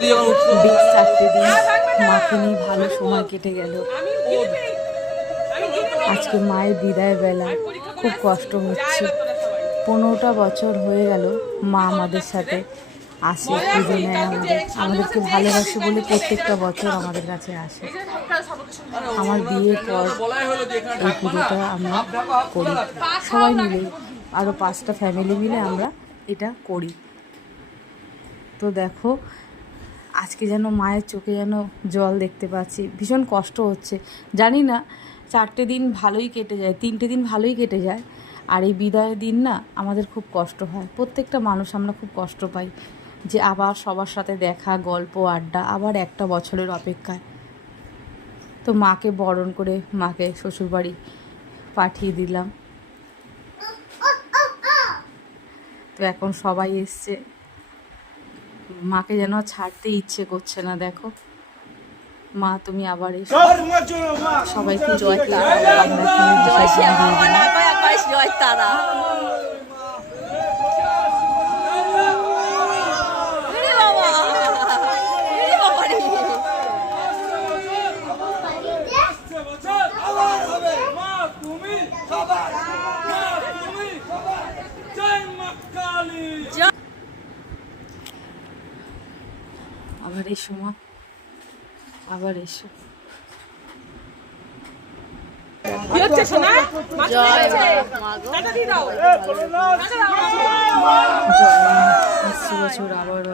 বেশ চারটে দিন মাকে নিয়ে ভালো সময় কেটে গেল। আজকে মায়ের বিদায় বেলা। খুব কষ্ট হচ্ছে। পনেরোটা বছর হয়ে গেল মা আমাদের সাথে আসে পুজো নেয় আমাদের। আমাদেরকে ভালোবাসে বলে প্রত্যেকটা বছর আমাদের কাছে আসে। আমার বিয়ের পর এই পুজোটা আমরা করি। সবাই মিলে আরও পাঁচটা ফ্যামিলি মিলে আমরা এটা করি। তো দেখো আজকে যেন মায়ের চোখে যেন জল দেখতে পাচ্ছি। ভীষণ কষ্ট হচ্ছে। জানি না, চারটে দিন ভালোই কেটে যায়, তিনটে দিন ভালোই কেটে যায়। আর এই বিদায়ের দিন না আমাদের খুব কষ্ট হয়। প্রত্যেকটা মানুষ আমরা খুব কষ্ট পাই যে আবার সবার সাথে দেখা, গল্প, আড্ডা, আবার একটা বছরের অপেক্ষায়। তো মাকে বরণ করে মাকে শ্বশুরবাড়ি পাঠিয়ে দিলাম। তো এখন সবাই এসছে। মাকে যেন ছাড়তে ইচ্ছে করছে না দেখো মা তুমি আবার এসো সবাইকে জয় তারা জয় তারা আবার এসো মা। আবার এসো। জয় বছর আবার